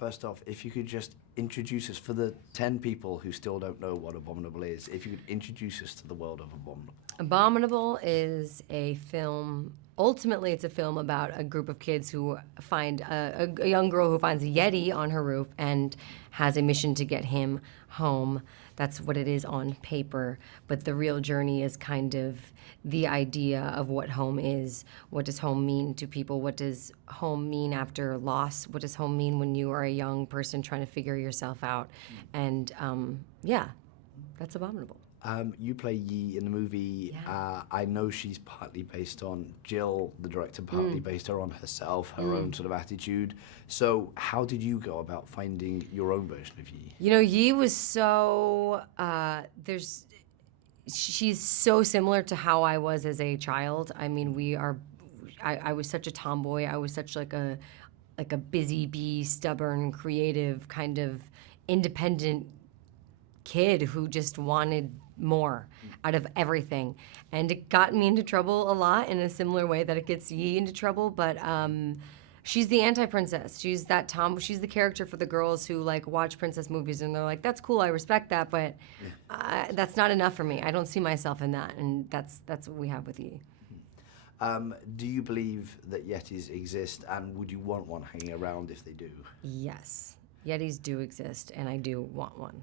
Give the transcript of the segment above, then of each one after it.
first off, if you could just introduce us, for the 10 people who still don't know what Abominable is, if you could introduce us to the world of Abominable. Abominable is a film. Ultimately, it's a film about a group of kids who find a young girl who finds a Yeti on her roof and has a mission to get him home. That's what it is on paper. But the real journey is kind of the idea of what home is. What does home mean to people? What does home mean after loss? What does home mean when you are a young person trying to figure yourself out? And yeah, that's Abominable. You play Yi in the movie. Yeah. I know she's partly based on Jill, the director, partly based her on herself, her own sort of attitude. So how did you go about finding your own version of Yi? You know, Yi was so, she's so similar to how I was as a child. I mean, I was such a tomboy. I was such like a busy bee, stubborn, creative, kind of independent kid who just wanted more out of everything. And it got me into trouble a lot in a similar way that it gets Yi into trouble, but she's the anti-princess. She's that she's the character for the girls who like watch princess movies and they're like, that's cool, I respect that, but that's not enough for me. I don't see myself in that, and that's what we have with Yi. Do you believe that Yetis exist, and would you want one hanging around if they do? Yes, Yetis do exist, and I do want one.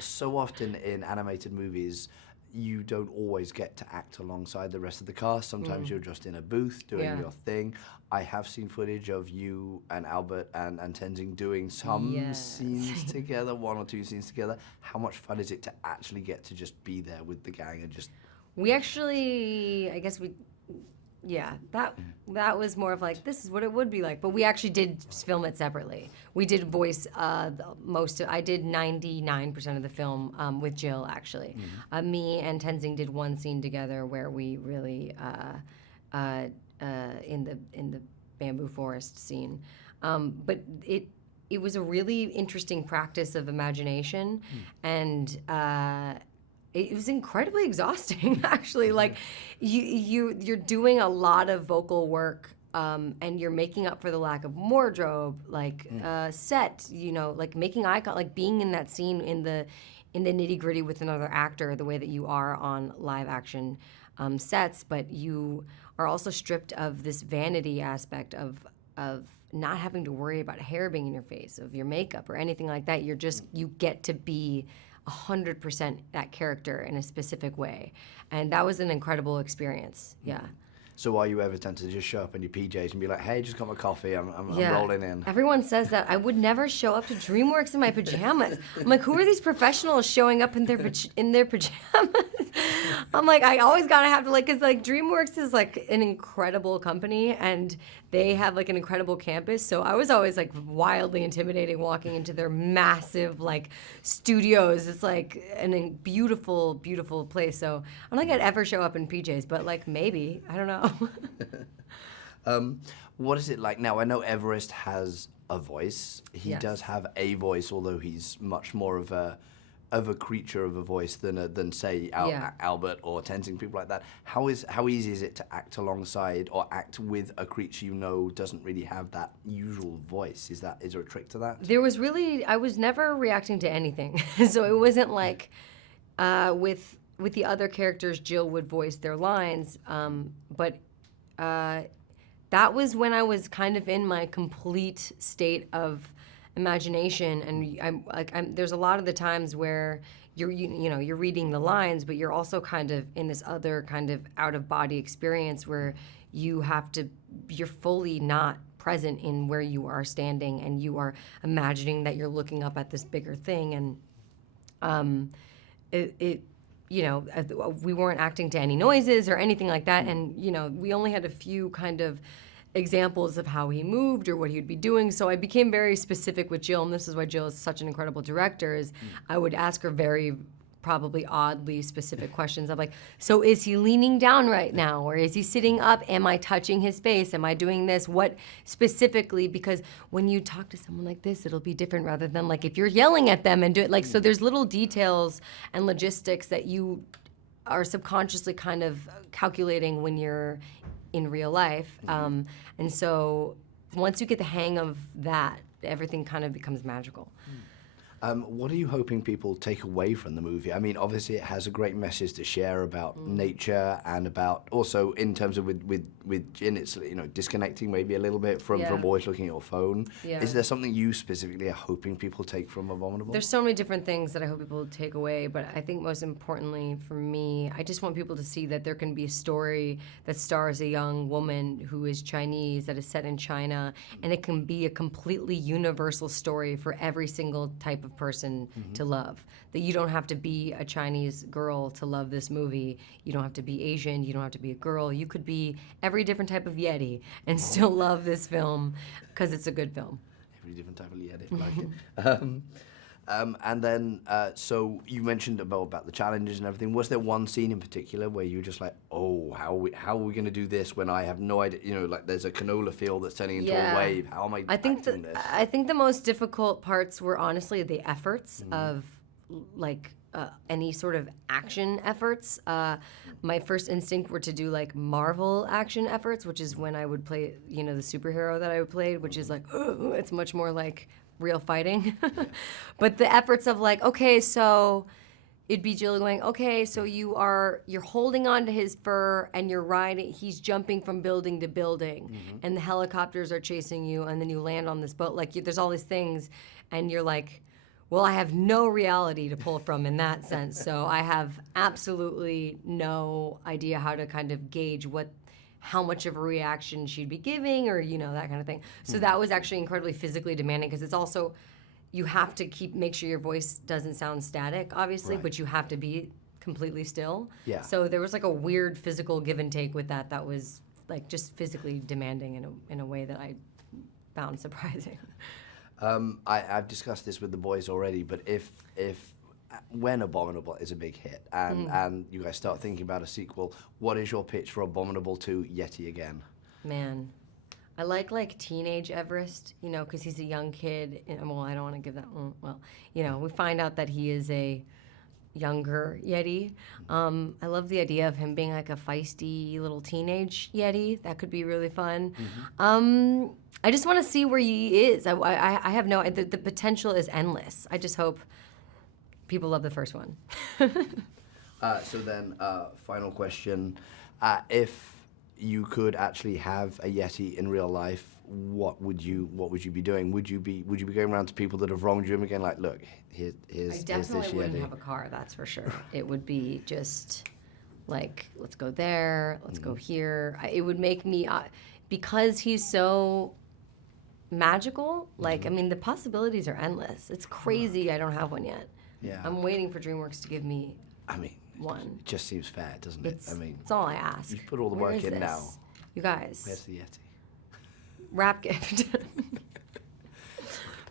So often in animated movies, you don't always get to act alongside the rest of the cast. Sometimes you're just in a booth doing your thing. I have seen footage of you and Albert and Tenzing doing some scenes together, 1 or 2 scenes together. How much fun is it to actually get to just be there with the gang and just... We actually, I guess that was more of like, this is what it would be like. But we actually did film it separately. We did voice I did 99% of the film with Jill, actually. Me and Tenzing did one scene together where we really, in the bamboo forest scene. But it was a really interesting practice of imagination, and it was incredibly exhausting, actually. Like, you're doing a lot of vocal work, and you're making up for the lack of wardrobe, like set, you know, like making eye contact, like being in that scene in the nitty gritty with another actor, the way that you are on live action sets, but you are also stripped of this vanity aspect of not having to worry about hair being in your face, of your makeup or anything like that. You get to be 100% that character in a specific way. And that was an incredible experience, yeah. So are you ever tempted to just show up in your PJs and be like, hey, just got my coffee, I'm rolling in? Everyone says that. I would never show up to DreamWorks in my pajamas. I'm like, who are these professionals showing up in their pajamas? I'm like, I always gotta have to, like, cause like DreamWorks is like an incredible company and they have like an incredible campus. So I was always like wildly intimidating walking into their massive like studios. It's like a beautiful, beautiful place. So I don't think I'd ever show up in PJs, but like maybe, I don't know. What is it like now? I know Everest has a voice. He Yes. does have a voice, although he's much more of a creature of a voice than say Albert or Tenzing, people like that. How easy is it to act alongside or act with a creature you know doesn't really have that usual voice? Is there a trick to that? I was never reacting to anything. So it wasn't like with the other characters, Jill would voice their lines, but that was when I was kind of in my complete state of imagination, and there's a lot of the times where you're reading the lines, but you're also kind of in this other kind of out of body experience where you're fully not present in where you are standing, and you are imagining that you're looking up at this bigger thing, and we weren't acting to any noises or anything like that, and we only had a few kind of examples of how he moved or what he would be doing. So I became very specific with Jill, and this is why Jill is such an incredible director, is I would ask her very probably oddly specific questions of like, so is he leaning down right now? Or is he sitting up? Am I touching his face? Am I doing this? What specifically? Because when you talk to someone like this, it'll be different rather than like if you're yelling at them and do it like, so there's little details and logistics that you are subconsciously kind of calculating when you're in real life. And so once you get the hang of that, everything kind of becomes magical. What are you hoping people take away from the movie? I mean, obviously it has a great message to share about nature and about also in terms of with Jin, it's disconnecting maybe a little bit from always looking at your phone. Yeah. Is there something you specifically are hoping people take from Abominable? There's so many different things that I hope people take away, but I think most importantly for me, I just want people to see that there can be a story that stars a young woman who is Chinese, that is set in China, and it can be a completely universal story for every single type of person to love. That you don't have to be a Chinese girl to love this movie. You don't have to be Asian. You don't have to be a girl. You could be every different type of Yeti and still love this film because it's a good film. Every different type of Yeti, like it. And then, so you mentioned about the challenges and everything. Was there one scene in particular where you were just like, oh, how are we going to do this when I have no idea? Like there's a canola field that's turning into a wave. How am I acting this? I think the most difficult parts were honestly the efforts of like any sort of action efforts. My first instinct were to do like Marvel action efforts, which is when I would play, the superhero that I played, which is like, it's much more like real fighting. But the efforts of like, okay, so it'd be Jill going, okay, so you're holding on to his fur and you're riding, he's jumping from building to building and the helicopters are chasing you and then you land on this boat. Like there's all these things and you're like, well, I have no reality to pull from in that sense. So I have absolutely no idea how to kind of gauge how much of a reaction she'd be giving or, that kind of thing. So that was actually incredibly physically demanding because it's also, you have to make sure your voice doesn't sound static, obviously, but you have to be completely still. Yeah. So there was like a weird physical give and take with that was like just physically demanding in a way that I found surprising. I've discussed this with the boys already, but when Abominable is a big hit and you guys start thinking about a sequel, what is your pitch for Abominable 2 Yeti again? Man, I like teenage Everest, because he's a young kid. Well, I don't want to give that one. Well, we find out that he is a younger Yeti. I love the idea of him being like a feisty little teenage Yeti. That could be really fun. I just want to see where he is. I have the potential is endless. I just hope people love the first one. So then, final question. If you could actually have a Yeti in real life, what would you be doing? Would you be going around to people that have wronged you and again like, look, here's this Yeti? I definitely wouldn't have a car, that's for sure. It would be just like, let's go there, let's go here. It would make me, because he's so magical, like, I mean, the possibilities are endless. It's crazy I don't have one yet. Yeah. I'm waiting for DreamWorks to give me one. It just seems fair, doesn't it? It's all I ask. You've put all the work in now. You guys. Where's the Yeti? Wrap gift.